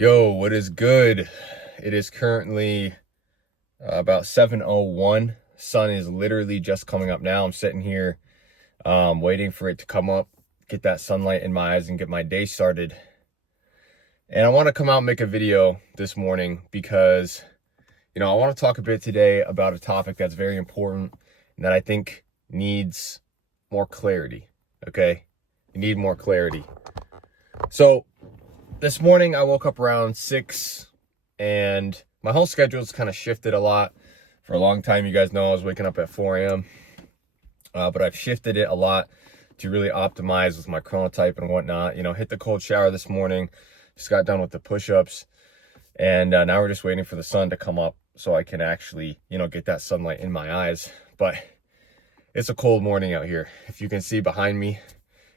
Yo, what is good? It is currently about 7:01. Sun is literally just coming up now. I'm sitting here waiting for it to come up, get that sunlight in my eyes and get my day started. And I want to come out and make a video this morning because, I want to talk a bit today about a topic that's very important and that I think needs more clarity, okay? You need more clarity. So this morning I woke up around 6 and my whole schedule's kind of shifted a lot. For a long time, you guys know I was waking up at 4 a.m. But I've shifted it a lot to really optimize with my chronotype and whatnot. Hit the cold shower this morning, just got done with the push-ups, and now we're just waiting for the sun to come up so I can actually, get that sunlight in my eyes. But it's a cold morning out here. If you can see behind me,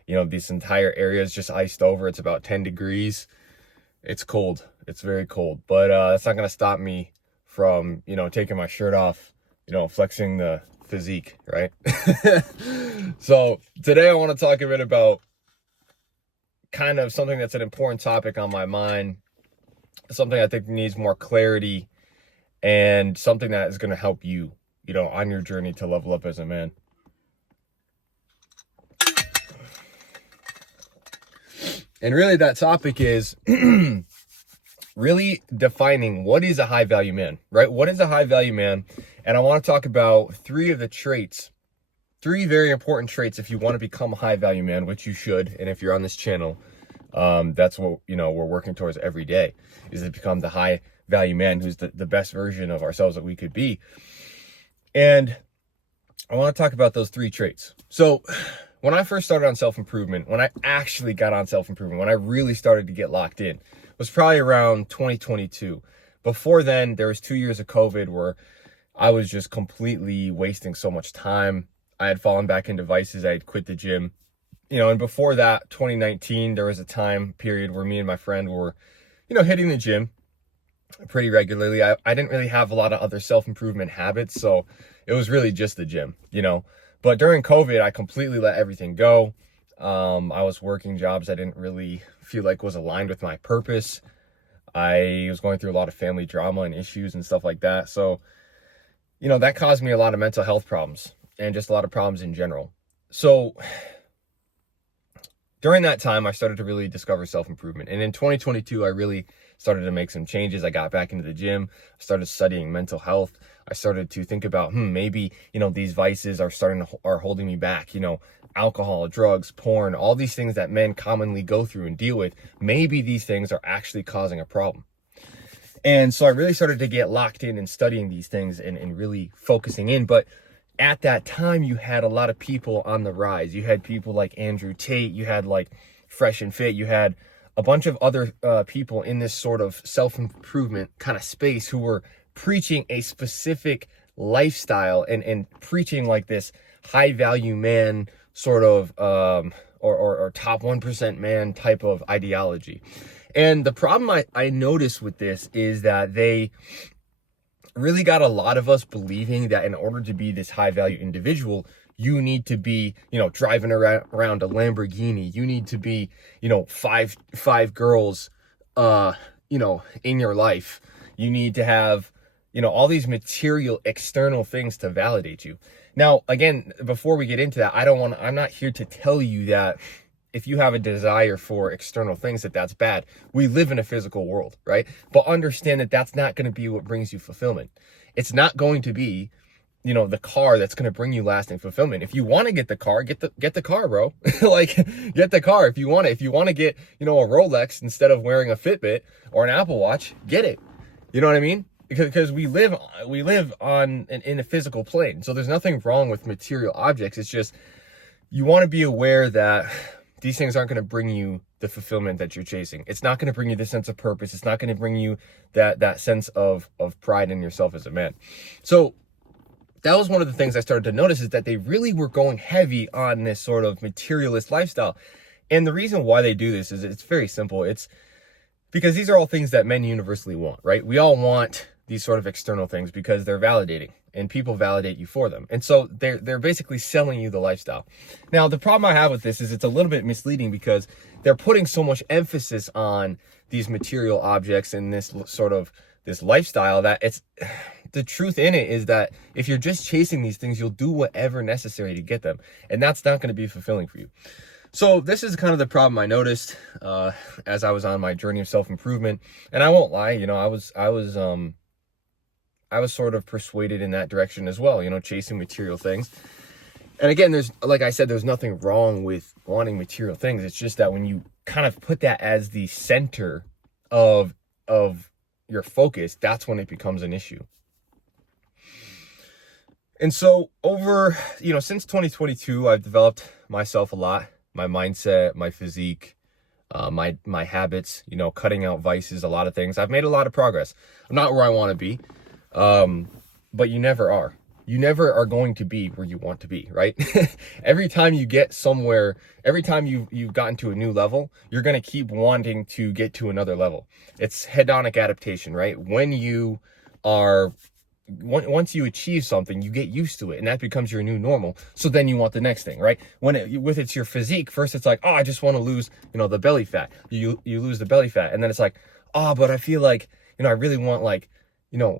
this entire area is just iced over. It's about 10 degrees. It's cold. It's very cold. But that's not going to stop me from, taking my shirt off, flexing the physique, right? So today I want to talk a bit about kind of something that's an important topic on my mind, something I think needs more clarity, and something that is going to help you, on your journey to level up as a man. And really that topic is really defining what is a high value man, right? What is a high value man? And I want to talk about three very important traits if you want to become a high value man, which you should. And if you're on this channel, that's what, we're working towards every day, is to become the high value man who's the best version of ourselves that we could be. And I want to talk about those three traits. So when I first started on self-improvement, when I actually got on self-improvement, when I really started to get locked in, was probably around 2022. Before then, there was 2 years of COVID where I was just completely wasting so much time. I had fallen back into vices. I had quit the gym. And before that, 2019, there was a time period where me and my friend were, hitting the gym pretty regularly. I didn't really have a lot of other self-improvement habits, so it was really just the gym, But during COVID, I completely let everything go. I was working jobs I didn't really feel like was aligned with my purpose. I was going through a lot of family drama and issues and stuff like that. So, that caused me a lot of mental health problems and just a lot of problems in general. So during that time, I started to really discover self-improvement. And in 2022, I really started to make some changes. I got back into the gym. I started studying mental health. I started to think about, maybe, these vices are holding me back, alcohol, drugs, porn, all these things that men commonly go through and deal with. Maybe these things are actually causing a problem. And so I really started to get locked in and studying these things and really focusing in. But at that time, you had a lot of people on the rise. You had people like Andrew Tate. You had like Fresh and Fit. You had a bunch of other people in this sort of self-improvement kind of space who were preaching a specific lifestyle and preaching like this high value man sort of or top 1% man type of ideology. And the problem I noticed with this is that they really got a lot of us believing that in order to be this high value individual, you need to be, driving around a Lamborghini. You need to be, five girls, in your life. You need to have, all these material external things to validate you. Now, again, before we get into that, I'm not here to tell you that if you have a desire for external things, that's bad. We live in a physical world, right? But understand that that's not going to be what brings you fulfillment. It's not going to be, the car that's going to bring you lasting fulfillment. If you want to get the car, get the car, bro. Like, get the car if you want it. If you want to get, a Rolex instead of wearing a Fitbit or an Apple Watch, get it. You know what I mean? Because we live in a physical plane. So there's nothing wrong with material objects. It's just, you want to be aware that these things aren't going to bring you the fulfillment that you're chasing. It's not going to bring you the sense of purpose. It's not going to bring you that sense of pride in yourself as a man. So that was one of the things I started to notice, is that they really were going heavy on this sort of materialist lifestyle. And the reason why they do this is it's very simple. It's because these are all things that men universally want, right? We all want these sort of external things because they're validating. and people validate you for them. And so they're basically selling you the lifestyle. Now, the problem I have with this is it's a little bit misleading because they're putting so much emphasis on these material objects and this sort of this lifestyle that it's the truth in it is that if you're just chasing these things, you'll do whatever necessary to get them. And that's not going to be fulfilling for you. So this is kind of the problem I noticed as I was on my journey of self-improvement. And I won't lie, I was sort of persuaded in that direction as well, chasing material things. And again, like I said, there's nothing wrong with wanting material things. It's just that when you kind of put that as the center of your focus, that's when it becomes an issue. And so since 2022, I've developed myself a lot, my mindset, my physique, my habits, cutting out vices, a lot of things. I've made a lot of progress. I'm not where I want to be, but you never are. You never are going to be where you want to be, right? Every time you get somewhere, every time you've gotten to a new level, you're going to keep wanting to get to another level. It's hedonic adaptation, right? Once you achieve something, you get used to it, and that becomes your new normal. So then you want the next thing, right? It's your physique, first it's like, oh, I just want to lose, the belly fat. You lose the belly fat, and then it's like, oh, but I feel like, I really want like,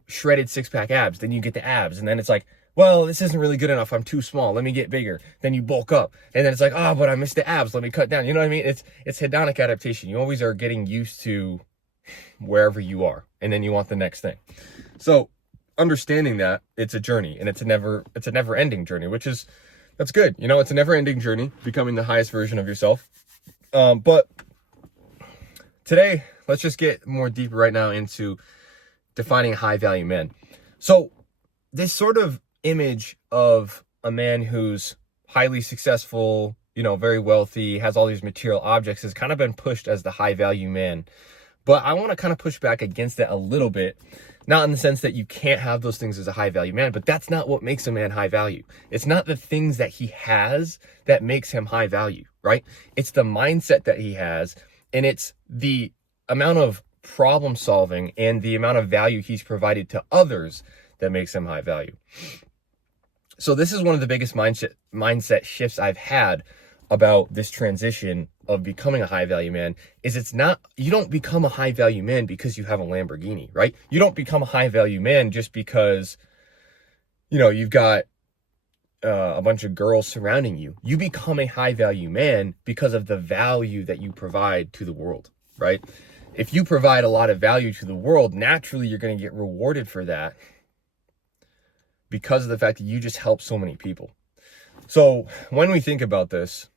shredded six-pack abs. Then you get the abs, and then it's like, well, this isn't really good enough. I'm too small. Let me get bigger. Then you bulk up, and then it's like, oh, but I missed the abs. Let me cut down. You know what I mean? It's hedonic adaptation. You always are getting used to wherever you are, and then you want the next thing. So understanding that it's a journey, and it's a never ending journey, that's good. It's a never ending journey, becoming the highest version of yourself. But today, let's just get more deeper right now into defining a high value man. So this sort of image of a man who's highly successful, very wealthy, has all these material objects has kind of been pushed as the high value man. But I want to kind of push back against that a little bit, not in the sense that you can't have those things as a high value man, but that's not what makes a man high value. It's not the things that he has that makes him high value, right? It's the mindset that he has, and it's the amount of problem solving and the amount of value he's provided to others that makes him high value. So this is one of the biggest mindset shifts I've had about this transition of becoming a high value man is you don't become a high value man because you have a Lamborghini, right? You don't become a high value man just because, you've got a bunch of girls surrounding you. You become a high value man because of the value that you provide to the world, right? If you provide a lot of value to the world, naturally you're going to get rewarded for that because of the fact that you just help so many people. So when we think about this,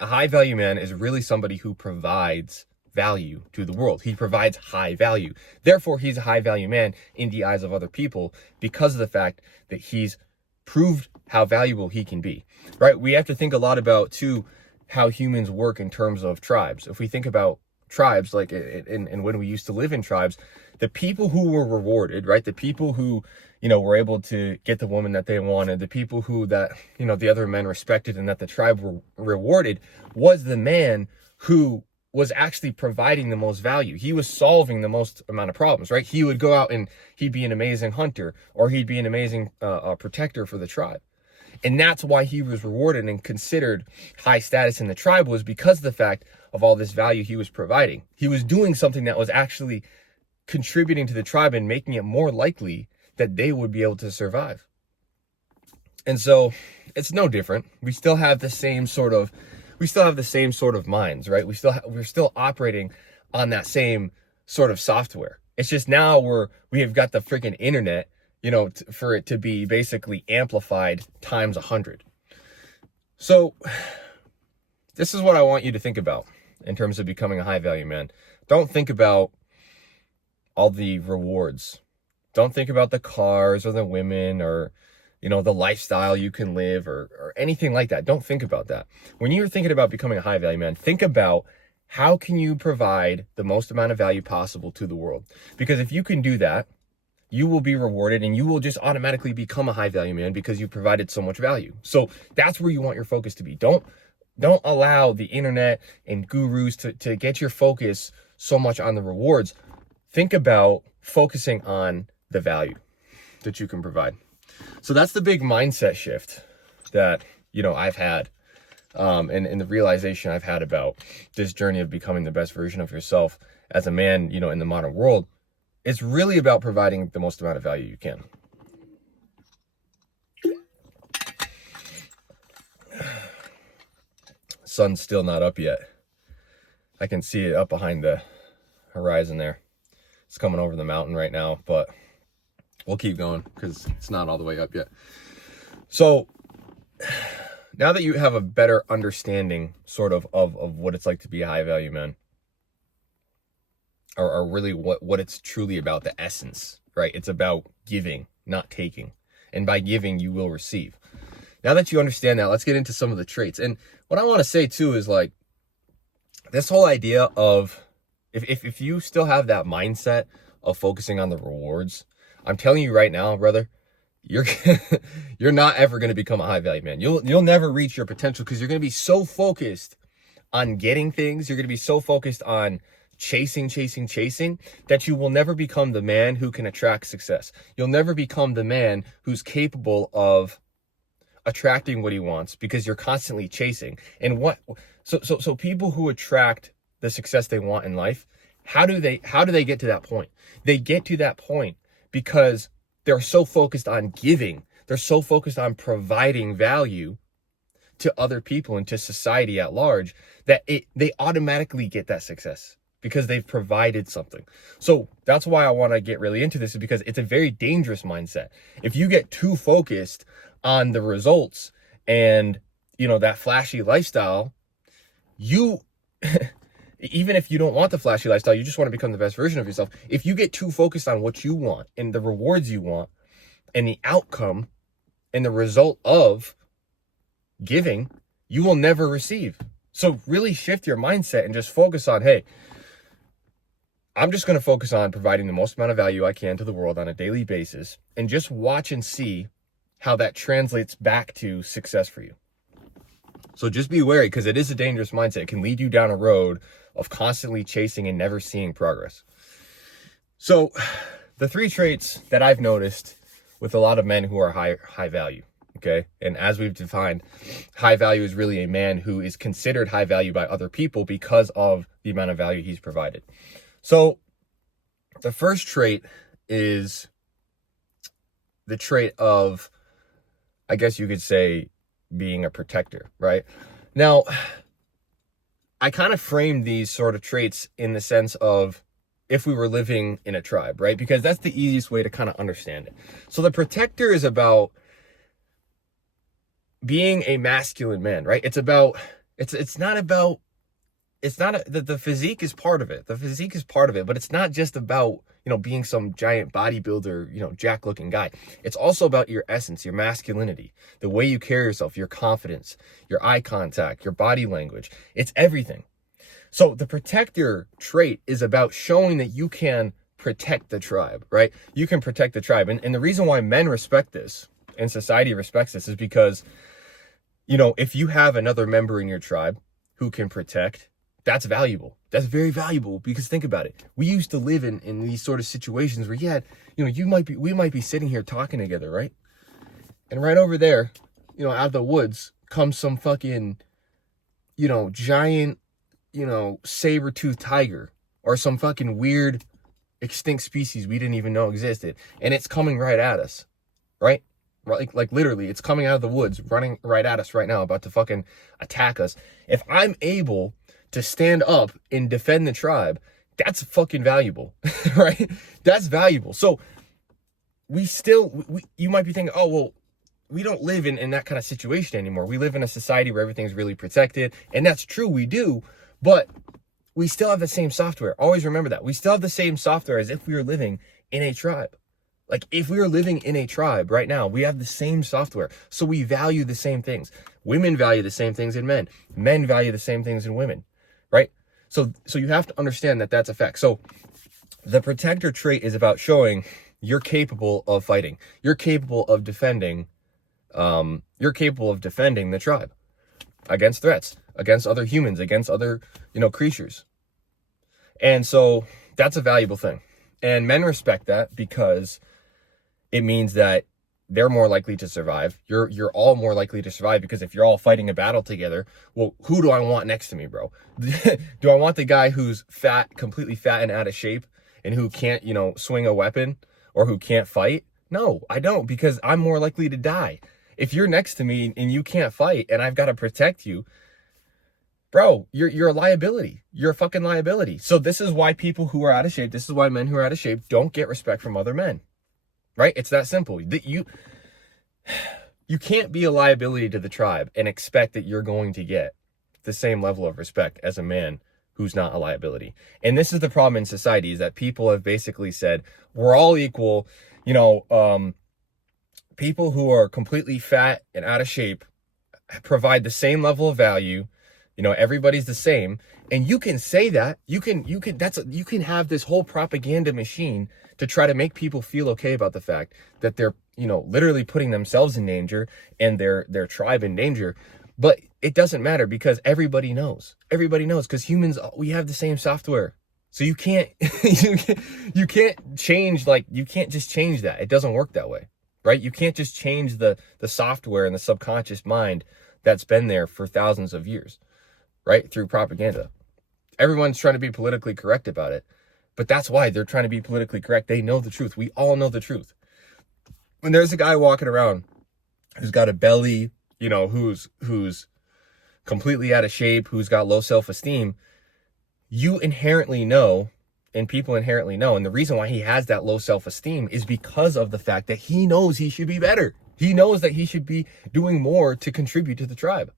a high value man is really somebody who provides value to the world. He provides high value. Therefore, he's a high value man in the eyes of other people because of the fact that he's proved how valuable he can be, right? We have to think a lot about, too, how humans work in terms of tribes. If we think about tribes, like and when we used to live in tribes, the people who were rewarded, right? The people who, were able to get the woman that they wanted, the people who the other men respected and that the tribe were rewarded was the man who was actually providing the most value. He was solving the most amount of problems, right? He would go out and he'd be an amazing hunter, or he'd be an amazing protector for the tribe. And that's why he was rewarded and considered high status in the tribe, was because of the fact of all this value he was providing. He was doing something that was actually contributing to the tribe and making it more likely that they would be able to survive. And so it's no different. We still have the same sort of minds, right? We're still operating on that same sort of software. It's just now we have got the freaking internet, for it to be basically amplified times 100. So this is what I want you to think about in terms of becoming a high value man. Don't think about all the rewards. Don't think about the cars or the women or, the lifestyle you can live or anything like that. Don't think about that. When you're thinking about becoming a high value man, think about how can you provide the most amount of value possible to the world? Because if you can do that, you will be rewarded and you will just automatically become a high value man because you provided so much value. So that's where you want your focus to be. Don't allow the internet and gurus to get your focus so much on the rewards. Think about focusing on the value. that you can provide. So that's the big mindset shift that, I've had, and the realization I've had about this journey of becoming the best version of yourself as a man, in the modern world. It's really about providing the most amount of value you can. Sun's still not up yet. I can see it up behind the horizon there. It's coming over the mountain right now, but we'll keep going because it's not all the way up yet. So now that you have a better understanding sort of what it's like to be a high value man, or really what it's truly about, the essence, right? It's about giving, not taking. And by giving, you will receive. Now that you understand that, let's get into some of the traits. And what I want to say too is like this whole idea of if you still have that mindset of focusing on the rewards, I'm telling you right now, brother, you're not ever going to become a high value man. You'll never reach your potential because you're going to be so focused on getting things. You're going to be so focused on chasing that you will never become the man who can attract success. You'll never become the man who's capable of attracting what he wants because you're constantly chasing. And so people who attract the success they want in life, how do they get to that point? They get to that point because they're so focused on giving. They're so focused on providing value to other people and to society at large that they automatically get that success because they've provided something. So that's why I want to get really into this, is because it's a very dangerous mindset. If you get too focused on the results and, that flashy lifestyle, you, even if you don't want the flashy lifestyle, you just want to become the best version of yourself. If you get too focused on what you want and the rewards you want and the outcome and the result of giving, you will never receive. So really shift your mindset and just focus on, hey, I'm just going to focus on providing the most amount of value I can to the world on a daily basis, and just watch and see how that translates back to success for you. So just be wary, because it is a dangerous mindset. It can lead you down a road of constantly chasing and never seeing progress. So the 3 traits that I've noticed with a lot of men who are high value, okay? And as we've defined, high value is really a man who is considered high value by other people because of the amount of value he's provided. So the first trait is the trait of, I guess you could say, being a protector, right? Now, I kind of framed these sort of traits in the sense of if we were living in a tribe, right? Because that's the easiest way to kind of understand it. So the protector is about being a masculine man, right? It's not the physique is part of it. The physique is part of it, but it's not just about, being some giant bodybuilder, jack looking guy. It's also about your essence, your masculinity, the way you carry yourself, your confidence, your eye contact, your body language. It's everything. So the protector trait is about showing that you can protect the tribe, right? You can protect the tribe. And the reason why men respect this and society respects this is because, if you have another member in your tribe who can protect, that's valuable. That's very valuable, because think about it. We used to live in these sort of situations where we might be sitting here talking together, right? And right over there, out of the woods comes some fucking, giant, saber-toothed tiger, or some fucking weird extinct species we didn't even know existed. And it's coming right at us, right? Like literally, it's coming out of the woods, running right at us right now, about to fucking attack us. If I'm able to stand up and defend the tribe, that's fucking valuable, right? That's valuable. So you might be thinking, oh, well, we don't live in that kind of situation anymore. We live in a society where everything's really protected. And that's true, we do, but we still have the same software. Always remember that. We still have the same software as if we were living in a tribe. Like if we were living in a tribe right now, we have the same software. So we value the same things. Women value the same things in men. Men value the same things in women, right? So you have to understand that that's a fact. So the protector trait is about showing you're capable of fighting. You're capable of defending. You're capable of defending the tribe against threats, against other humans, against other, creatures. And so that's a valuable thing. And men respect that because it means that they're more likely to survive. You're all more likely to survive, because if you're all fighting a battle together, well, who do I want next to me, bro? Do I want the guy who's fat, completely fat and out of shape, and who can't, swing a weapon, or who can't fight? No, I don't, because I'm more likely to die. If you're next to me and you can't fight and I've got to protect you, bro, you're a liability. You're a fucking liability. So this is why people who are out of shape, this is why men who are out of shape don't get respect from other men. Right? It's that simple. You can't be a liability to the tribe and expect that you're going to get the same level of respect as a man who's not a liability. And this is the problem in society, is that people have basically said, we're all equal. People who are completely fat and out of shape provide the same level of value. Everybody's the same. And you can say that. You can have this whole propaganda machine to try to make people feel okay about the fact that they're, literally putting themselves in danger and their tribe in danger. But it doesn't matter, because everybody knows, because humans, we have the same software. So you can't, you can't change, you can't just change that. It doesn't work that way, right? You can't just change the software and the subconscious mind that's been there for thousands of years, right? Through propaganda. Everyone's trying to be politically correct about it, but that's why they're trying to be politically correct. They know the truth. We all know the truth. When there's a guy walking around who's got a belly, who's completely out of shape, who's got low self-esteem, you inherently know, and people inherently know, and the reason why he has that low self-esteem is because of the fact that he knows he should be better. He knows that he should be doing more to contribute to the tribe.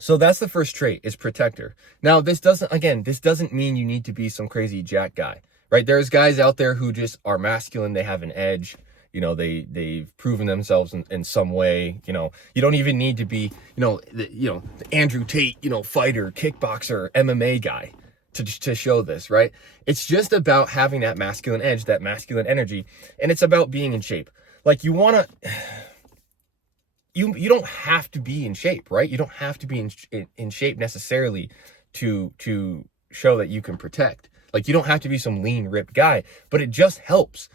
So that's the first trait, is protector. Now, this doesn't mean you need to be some crazy jack guy, right? There's guys out there who just are masculine. They have an edge. They've proven themselves in some way. You don't even need to be, the Andrew Tate, fighter, kickboxer, MMA guy to show this, right? It's just about having that masculine edge, that masculine energy. And it's about being in shape. You don't have to be in shape, right? You don't have to be in shape necessarily to show that you can protect. You don't have to be some lean, ripped guy, but it just helps.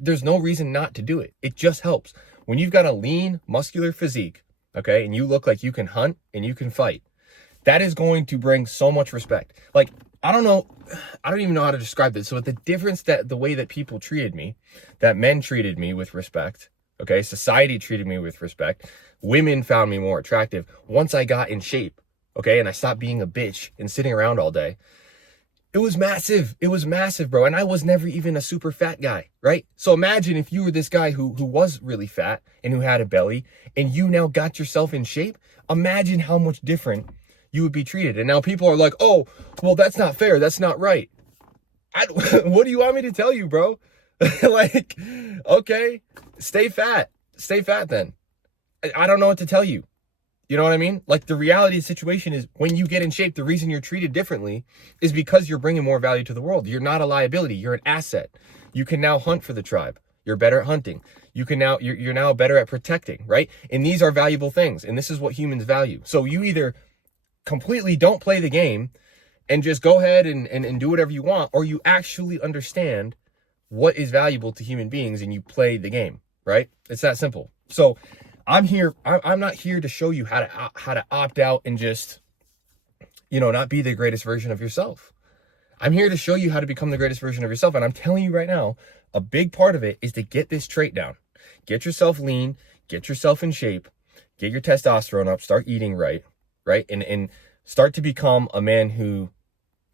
There's no reason not to do it. It just helps. When you've got a lean, muscular physique, okay, and you look like you can hunt and you can fight, that is going to bring so much respect. I don't even know how to describe this. So the difference, that the way that people treated me, that men treated me with respect, okay, society treated me with respect, women found me more attractive once I got in shape, okay, and I stopped being a bitch and sitting around all day. It was massive. It was massive, bro. And I was never even a super fat guy, right? So imagine if you were this guy who was really fat and who had a belly, and you now got yourself in shape. Imagine how much different you would be treated. And now people are like, oh, well, that's not fair. That's not right. What do you want me to tell you, bro? Okay, stay fat. Stay fat then. I don't know what to tell you. You know what I mean? The reality of the situation is, when you get in shape, the reason you're treated differently is because you're bringing more value to the world. You're not a liability. You're an asset. You can now hunt for the tribe. You're better at hunting. You're now better at protecting, right? And these are valuable things. And this is what humans value. So you either completely don't play the game and just go ahead and do whatever you want, or you actually understand what is valuable to human beings and you play the game, right? It's that simple. So I'm not here to show you how to opt out and just, not be the greatest version of yourself. I'm here to show you how to become the greatest version of yourself. And I'm telling you right now, a big part of it is to get this trait down. Get yourself lean, get yourself in shape, get your testosterone up, start eating right? And start to become a man who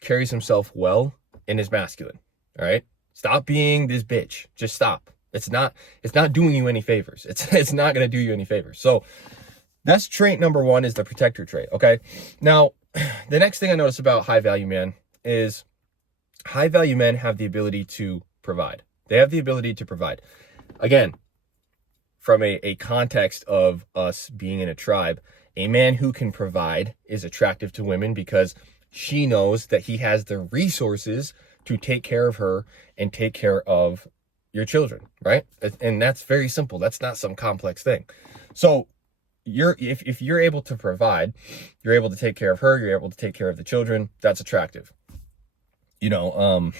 carries himself well and is masculine, all right? Stop being this bitch. Just stop. It's not doing you any favors. It's not going to do you any favors. So that's trait number one, is the protector trait. Okay. Now, the next thing I notice about high value men is high value men have the ability to provide. They have the ability to provide. Again, from a context of us being in a tribe, a man who can provide is attractive to women because she knows that he has the resources to take care of her and take care of your children, right? And that's very simple. That's not some complex thing. So if you're able to provide, you're able to take care of her, you're able to take care of the children, that's attractive. The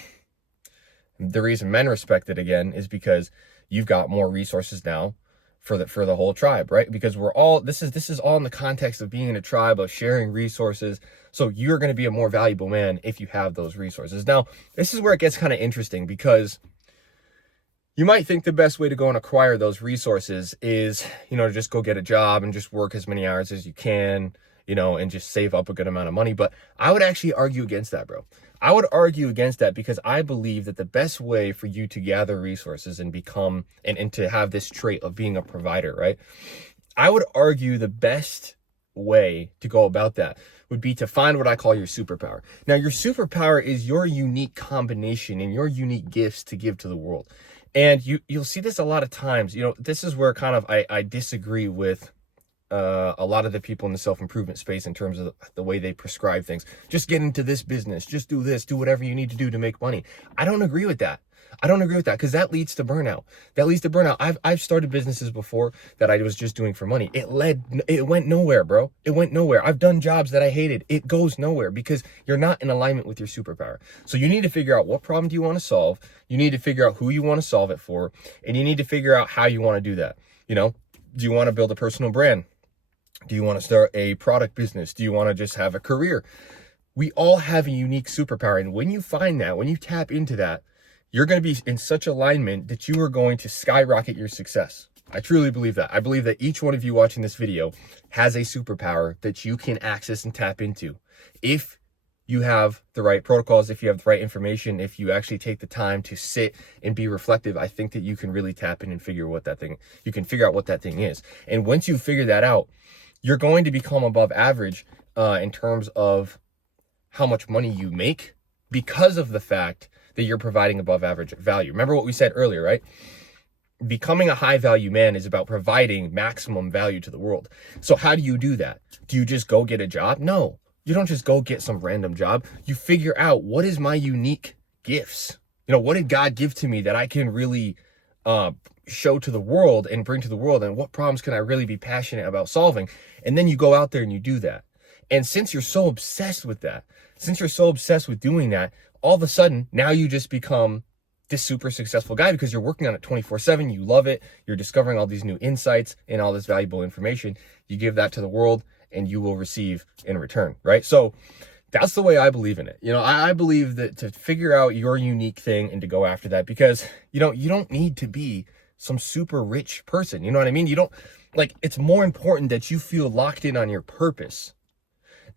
reason men respect it, again, is because you've got more resources now for the whole tribe, right? Because this is all in the context of being in a tribe, of sharing resources. So you're going to be a more valuable man if you have those resources. Now, this is where it gets kind of interesting, because you might think the best way to go and acquire those resources is, to just go get a job and just work as many hours as you can, and just save up a good amount of money. But I would actually argue against that, bro. I would argue against that, because I believe that the best way for you to gather resources and become, and to have this trait of being a provider, right? I would argue the best way to go about that would be to find what I call your superpower. Now, your superpower is your unique combination and your unique gifts to give to the world. And you'll see this a lot of times. This is where kind of I disagree with a lot of the people in the self-improvement space in terms of the way they prescribe things. Just get into this business, just do this, do whatever you need to do to make money. I don't agree with that. Because that leads to burnout. I've started businesses before that I was just doing for money. It went nowhere, bro. It went nowhere. I've done jobs that I hated. It goes nowhere, because you're not in alignment with your superpower. So you need to figure out, what problem do you want to solve? You need to figure out who you want to solve it for, and you need to figure out how you want to do that. Do you want to build a personal brand? Do you want to start a product business? Do you want to just have a career? We all have a unique superpower. And when you find that, when you tap into that, you're going to be in such alignment that you are going to skyrocket your success. I truly believe that. I believe that each one of you watching this video has a superpower that you can access and tap into. If you have the right protocols, if you have the right information, if you actually take the time to sit and be reflective, I think that you can really tap in and figure out what that thing is. And once you figure that out, you're going to become above average in terms of how much money you make, because of the fact that you're providing above average value. Remember what we said earlier, right? Becoming a high value man is about providing maximum value to the world. So how do you do that? Do you just go get a job? No, you don't just go get some random job. You figure out, what is my unique gifts? What did God give to me that I can really show to the world and bring to the world? And what problems can I really be passionate about solving? And then you go out there and you do that. And since you're so obsessed with that, since you're so obsessed with doing that, all of a sudden, now you just become this super successful guy, because you're working on it 24/7. You love it. You're discovering all these new insights and all this valuable information. You give that to the world, and you will receive in return, right? So that's the way I believe in it. I believe that to figure out your unique thing and to go after that, because, you don't need to be some super rich person. You know what I mean? It's more important that you feel locked in on your purpose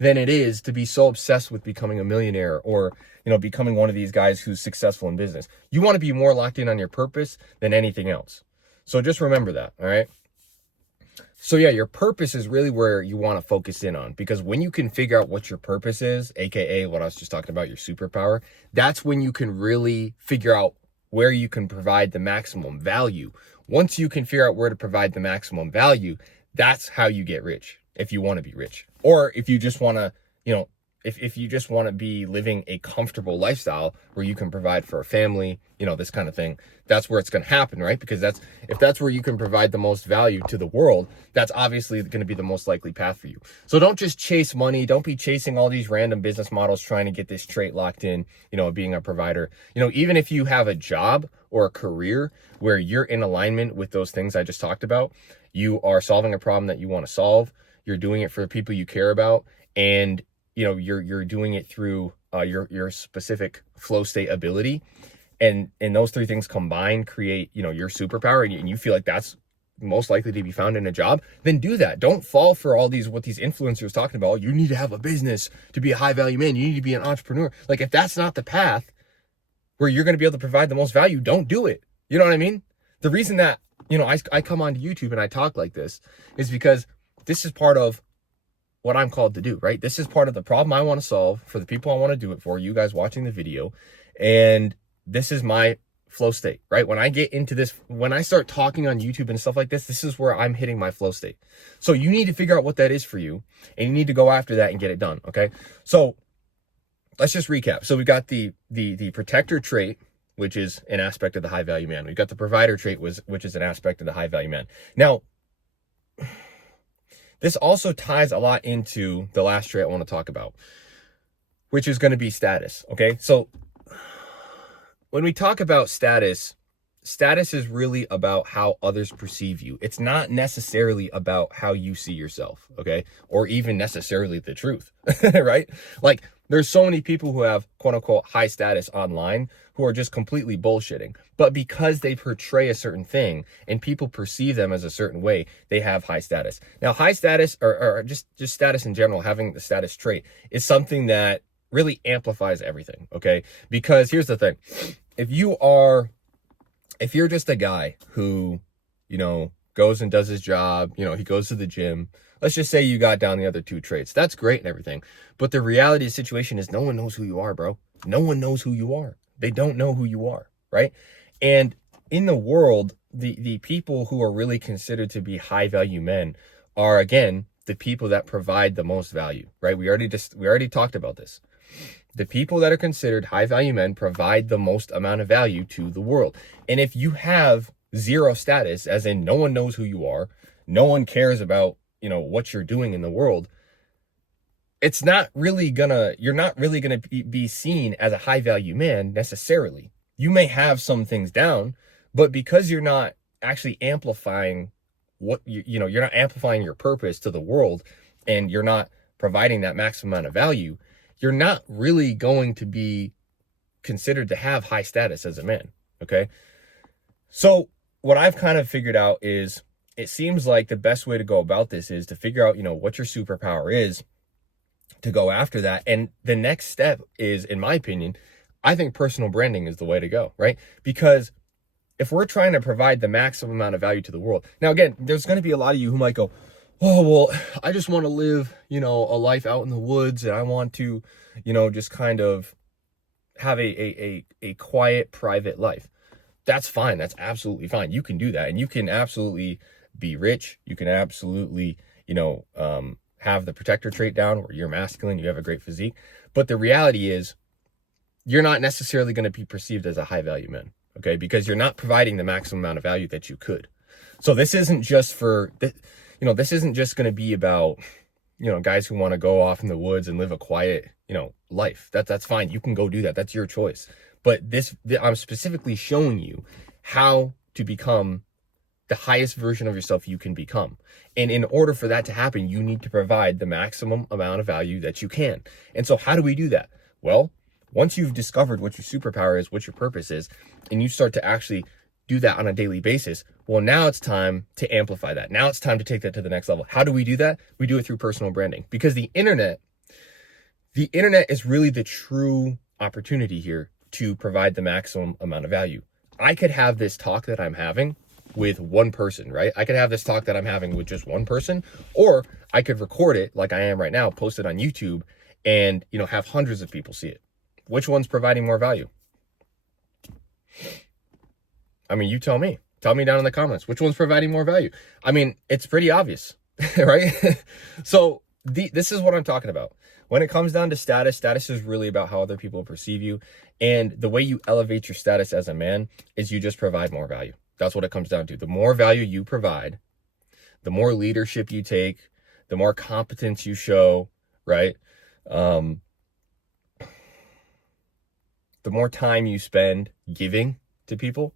than it is to be so obsessed with becoming a millionaire, or, becoming one of these guys who's successful in business. You want to be more locked in on your purpose than anything else. So just remember that, all right? So yeah, your purpose is really where you want to focus in on, because when you can figure out what your purpose is, aka what I was just talking about, your superpower, that's when you can really figure out where you can provide the maximum value. Once you can figure out where to provide the maximum value, that's how you get rich, if you want to be rich. Or if you just want to, if you just want to be living a comfortable lifestyle where you can provide for a family, this kind of thing, that's where it's going to happen, right? Because if that's where you can provide the most value to the world, that's obviously going to be the most likely path for you. So don't just chase money. Don't be chasing all these random business models trying to get this trait locked in, being a provider. Even if you have a job or a career where you're in alignment with those things I just talked about, you are solving a problem that you want to solve. You're doing it for the people you care about, and you're doing it through your specific flow state ability, and those three things combined create your superpower, and you feel like that's most likely to be found in a job. Then do that. Don't fall for what these influencers talking about. You need to have a business to be a high value man. You need to be an entrepreneur. If that's not the path where you're going to be able to provide the most value, don't do it. You know what I mean? The reason that I come onto YouTube and I talk like this is because this is part of what I'm called to do, right? This is part of the problem I want to solve for the people I want to do it for, you guys watching the video. And this is my flow state, right? When I get into this, when I start talking on YouTube and stuff like this is where I'm hitting my flow state. So you need to figure out what that is for you, and you need to go after that and get it done, okay? So let's just recap. So we got the protector trait, which is an aspect of the high value man. We got the provider trait, which is an aspect of the high value man. Now, this also ties a lot into the last trait I want to talk about, which is going to be status, okay? So when we talk about status status is really about how others perceive you. It's not necessarily about how you see yourself, okay? Or even necessarily the truth, right? Like, there's so many people who have quote unquote high status online who are just completely bullshitting. But because they portray a certain thing and people perceive them as a certain way, they have high status. Now, high status or just status in general, having the status trait is something that really amplifies everything, okay? Because here's the thing. If you're just a guy who, goes and does his job, he goes to the gym, let's just say you got down the other two traits. That's great and everything. But the reality of the situation is no one knows who you are, bro. No one knows who you are. They don't know who you are, right? And in the world, the people who are really considered to be high value men are, again, the people that provide the most value, right? We already talked about this. The people that are considered high value men provide the most amount of value to the world. And if you have zero status, as in no one knows who you are, no one cares about, what you're doing in the world, you're not really gonna be seen as a high value man necessarily. You may have some things down, but because you're not actually amplifying you're not amplifying your purpose to the world, and you're not providing that maximum amount of value, you're not really going to be considered to have high status as a man, okay? So what I've kind of figured out is, it seems like the best way to go about this is to figure out, what your superpower is, to go after that. And the next step is, in my opinion, I think personal branding is the way to go, right? Because if we're trying to provide the maximum amount of value to the world, now again, there's going to be a lot of you who might go, oh, well, I just want to live, a life out in the woods, and I want to, just kind of have a quiet, private life. That's fine. That's absolutely fine. You can do that, and you can absolutely be rich. You can absolutely, have the protector trait down, where you're masculine, you have a great physique. But the reality is, you're not necessarily going to be perceived as a high value man, okay? Because you're not providing the maximum amount of value that you could. So this isn't just for, this isn't just going to be about, guys who want to go off in the woods and live a quiet, life. That's fine. You can go do that. That's your choice. But I'm specifically showing you how to become the highest version of yourself you can become. And in order for that to happen, you need to provide the maximum amount of value that you can. And so how do we do that? Well, once you've discovered what your superpower is, what your purpose is, and you start to actually do that on a daily basis, well, now it's time to amplify that. Now it's time to take that to the next level. How do we do that? We do it through personal branding, because the internet is really the true opportunity here to provide the maximum amount of value. I could have this talk that I'm having with one person, right? I could have this talk that I'm having with just one person, or I could record it like I am right now, post it on YouTube, and, have hundreds of people see it. Which one's providing more value? I mean, you tell me. Tell me down in the comments. Which one's providing more value? I mean, it's pretty obvious, right? So this is what I'm talking about. When it comes down to status is really about how other people perceive you. And the way you elevate your status as a man is you just provide more value. That's what it comes down to. The more value you provide, the more leadership you take, the more competence you show, right? The more time you spend giving to people,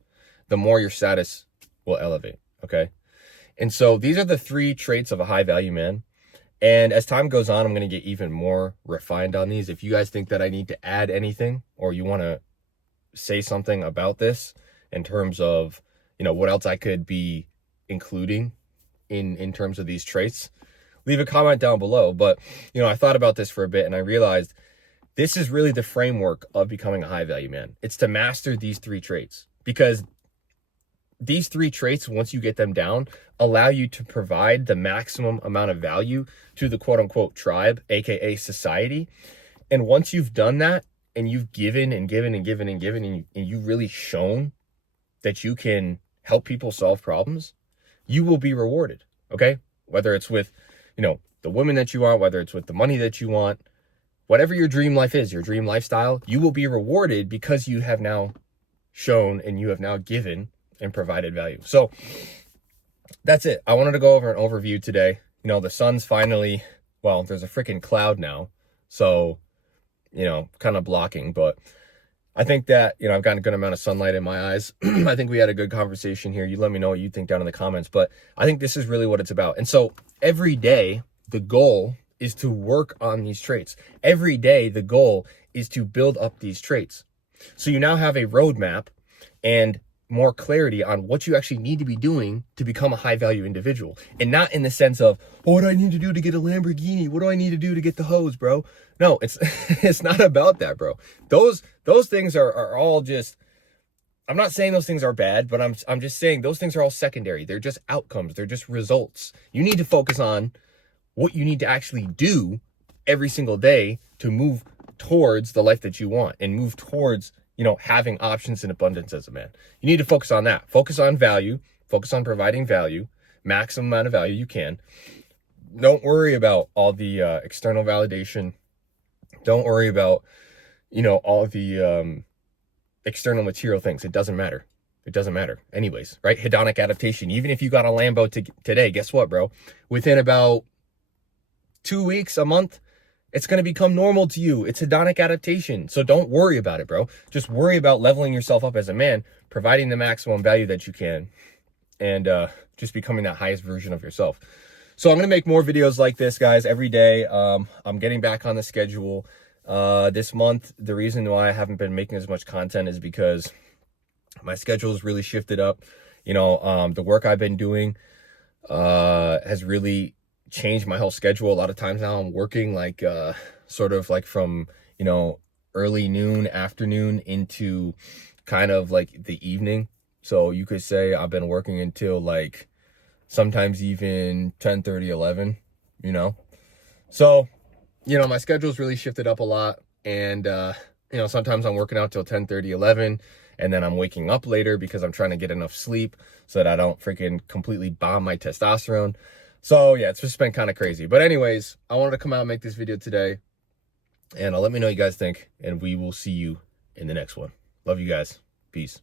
the more your status will elevate, okay? And so these are the 3 traits of a high value man. And as time goes on, I'm going to get even more refined on these. If you guys think that I need to add anything, or you want to say something about this in terms of, what else I could be including in terms of these traits, leave a comment down below. But, I thought about this for a bit, and I realized this is really the framework of becoming a high value man. It's to master these 3 traits, because these 3 traits, once you get them down, allow you to provide the maximum amount of value to the quote unquote tribe, aka society. And once you've done that, and you've given and given and given and given, and you've really shown that you can help people solve problems, you will be rewarded, okay? Whether it's with, the women that you want, whether it's with the money that you want, whatever your dream life is, your dream lifestyle, you will be rewarded because you have now shown and you have now given and provided value. So that's it. I wanted to go over an overview today. The sun's finally, well, there's a freaking cloud now, so, kind of blocking, but I think that, I've gotten a good amount of sunlight in my eyes. I think we had a good conversation here. You let me know what you think down in the comments, but I think this is really what it's about. And so every day, the goal is to work on these traits. Every day, the goal is to build up these traits. So you now have a roadmap and more clarity on what you actually need to be doing to become a high value individual. And not in the sense of, oh, what do I need to do to get a Lamborghini? What do I need to do to get the hose, bro? No, it's it's not about that, bro. Those things are all just, I'm not saying those things are bad, but I'm just saying those things are all secondary. They're just outcomes. They're just results. You need to focus on what you need to actually do every single day to move towards the life that you want and move towards, having options in abundance as a man. You need to focus on that. Focus on value. Focus on providing value, maximum amount of value you can. Don't worry about all the external validation. Don't worry about, all the external material things. It doesn't matter. It doesn't matter anyways, right? Hedonic adaptation. Even if you got a Lambo today, guess what, bro? Within about 2 weeks, a month, it's going to become normal to you. It's hedonic adaptation. So don't worry about it, bro. Just worry about leveling yourself up as a man, providing the maximum value that you can, and just becoming that highest version of yourself. So I'm going to make more videos like this, guys, every day. I'm getting back on the schedule. This month, the reason why I haven't been making as much content is because my schedule has really shifted up. The work I've been doing has really changed my whole schedule. A lot of times now I'm working like sort of like from early noon, afternoon into kind of like the evening. So you could say I've been working until like sometimes even 10:30, 11, so my schedule's really shifted up a lot. And sometimes I'm working out till 10:30, 11, and then I'm waking up later because I'm trying to get enough sleep so that I don't freaking completely bomb my testosterone. So yeah, it's just been kind of crazy. But anyways, I wanted to come out and make this video today, and let me know what you guys think, and we will see you in the next one. Love you guys. Peace.